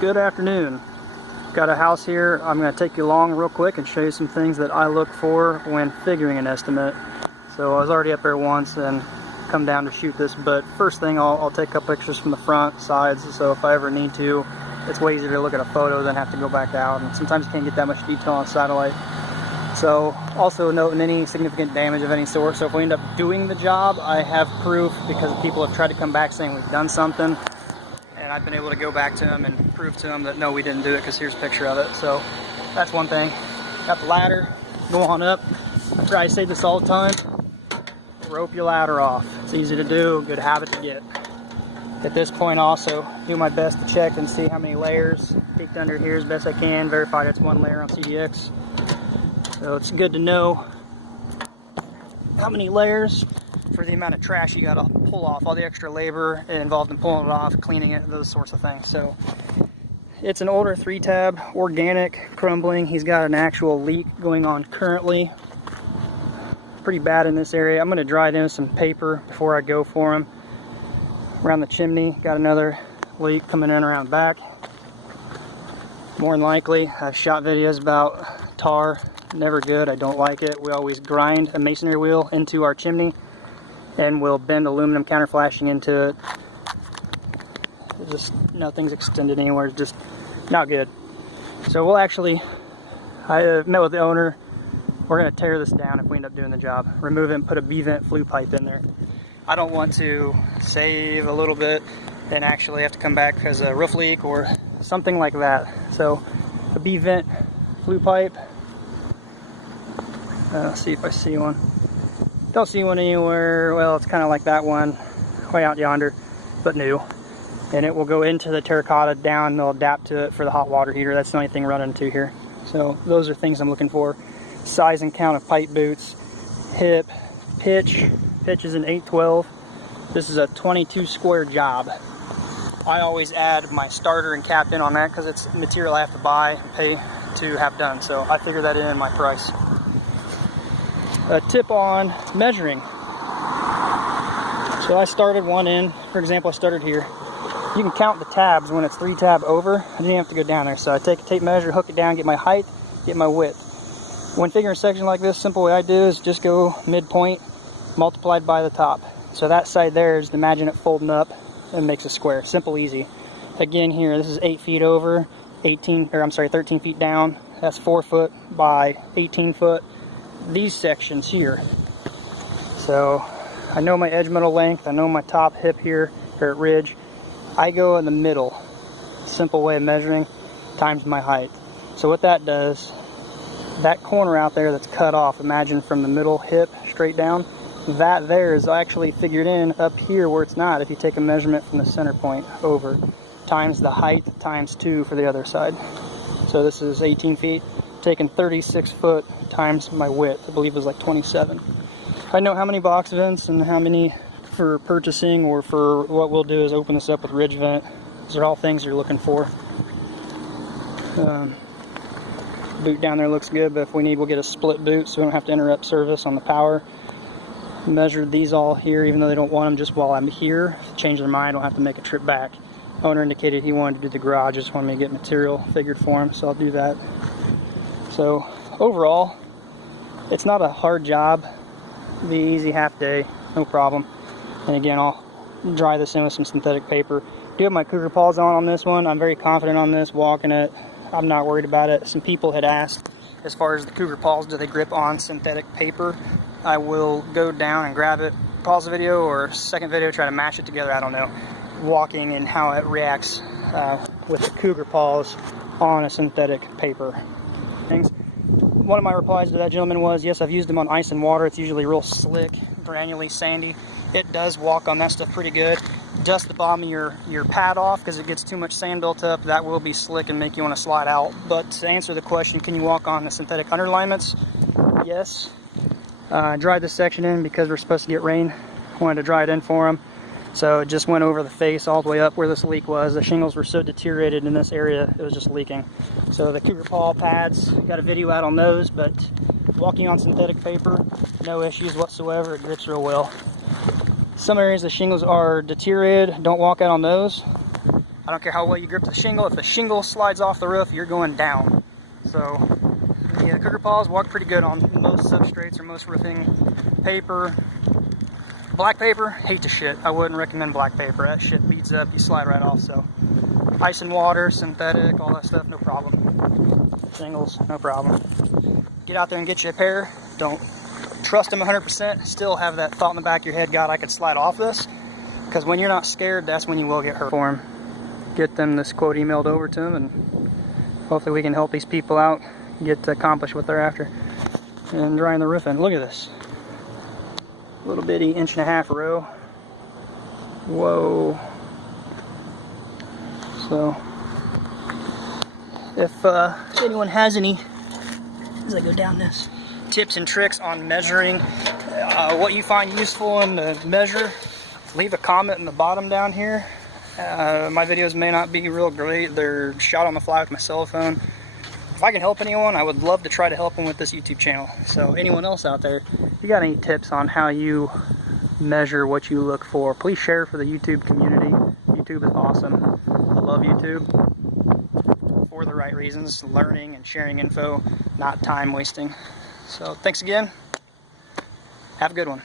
Good afternoon. Got a house here. I'm going to take you along real quick and show you some things that I look for when figuring an estimate. So I was already up there once and come down to shoot this, but first thing I'll take a couple pictures from the front, sides, so if I ever need to, it's way easier to look at a photo than have to go back out, and sometimes you can't get that much detail on satellite. So also noting any significant damage of any sort, so if we end up doing the job, I have proof because people have tried to come back saying we've done something, and I've been able to go back to them and prove to them that no, we didn't do it, because here's a picture of it. So that's one thing. Got the ladder, go on up. I say this all the time, rope your ladder off. It's easy to do, good habit to get. At this point also, do my best to check and see how many layers. Peeked under here as best I can, verify that's one layer on CDX. So it's good to know how many layers for the amount of trash you gotta pull off, all the extra labor involved in pulling it off, cleaning it, those sorts of things. So it's an older 3-tab, organic, crumbling. He's got an actual leak going on currently. Pretty bad in this area. I'm gonna dry them with some paper before I go for him. Around the chimney, got another leak coming in around the back. More than likely, I've shot videos about tar. Never good, I don't like it. We always grind a masonry wheel into our chimney and we'll bend aluminum counterflashing into it. Just nothing's extended anywhere, it's just not good. So we'll actually, I met with the owner, we're gonna tear this down if we end up doing the job. Remove it and put a B-vent flue pipe in there. I don't want to save a little bit and actually have to come back because of a roof leak or something like that. So a B-vent flue pipe. Let's see if I see one. Don't see one anywhere. Well, it's kind of like that one way out yonder, but new. And it will go into the terracotta down. They'll adapt to it for the hot water heater. That's the only thing running to here. So those are things I'm looking for. Size and count of pipe boots, hip, pitch. Pitch is an 812. This is a 22 square job. I always add my starter and captain on that because it's material I have to buy and pay to have done. So I figure that in my price. A tip on measuring. So I started one in, for example, I started here. You can count the tabs when it's 3-tab over. I didn't have to go down there. So I take a tape measure, hook it down, get my height, get my width. When figuring a section like this, simple way I do is just go midpoint multiplied by the top. So that side there is, imagine it folding up and makes a square. Simple, easy. Again here, this is 8 feet over, 13 feet down. That's 4 foot by 18 foot. These sections here. So I know my edge middle length, I know my top hip here, or ridge. I go in the middle. Simple way of measuring times my height. So what that does, that corner out there that's cut off, imagine from the middle hip straight down, that there is actually figured in up here where it's not if you take a measurement from the center point over, times the height times 2 for the other side. So this is 18 feet, taking 36 foot times my width, I believe it was like 27. I know how many box vents and how many for purchasing, or for what we'll do is open this up with ridge vent. These are all things you're looking for. Boot down there looks good, but if we need, we'll get a split boot so we don't have to interrupt service on the power. Measured these all here, even though they don't want them just while I'm here. If they change their mind, I don't have to make a trip back. Owner indicated he wanted to do the garage, just wanted me to get material figured for him, so I'll do that. So overall, it's not a hard job. It'll be easy, half day, no problem. And again, I'll dry this in with some synthetic paper. Do have my Cougar Paws on this one. I'm very confident on this, walking it. I'm not worried about it. Some people had asked, as far as the Cougar Paws, do they grip on synthetic paper? I will go down and grab it, pause the video or second video, try to mash it together, I don't know. Walking and how it reacts with the Cougar Paws on a synthetic paper. Things. One of my replies to that gentleman was, yes, I've used them on ice and water. It's usually real slick, granularly sandy. It does walk on that stuff pretty good. Dust the bottom of your pad off because it gets too much sand built up. That will be slick and make you want to slide out. But to answer the question, can you walk on the synthetic underlinements? Yes. Dried this section in because we're supposed to get rain. Wanted to dry it in for him. So it just went over the face all the way up where this leak was. The shingles were so deteriorated in this area, it was just leaking. So the Cougar Paw pads, got a video out on those, but walking on synthetic paper, no issues whatsoever. It grips real well. Some areas the shingles are deteriorated, don't walk out on those. I don't care how well you grip the shingle. If the shingle slides off the roof, you're going down. So yeah, Cougar Paws work pretty good on most substrates or most roofing. Paper, black paper, hate the shit. I wouldn't recommend black paper. That shit beads up, you slide right off. So ice and water, synthetic, all that stuff, no problem. Shingles, no problem. Get out there and get you a pair. Don't trust them 100%. Still have that thought in the back of your head, God, I could slide off this. Because when you're not scared, that's when you will get hurt. For them. Get them this quote emailed over to them, and hopefully we can help these people out get to accomplish what they're after. And drying the roof in. Look at this. Little bitty 1.5 row. Whoa. So, if anyone has any, as I go down this, tips and tricks on measuring what you find useful in the measure, leave a comment in the bottom down here. My videos may not be real great. They're shot on the fly with my cell phone. If I can help anyone, I would love to try to help them with this YouTube channel. So anyone else out there, if you got any tips on how you measure what you look for, please share for the YouTube community. YouTube is awesome. I love YouTube for the right reasons, learning and sharing info, not time wasting. So thanks again. Have a good one.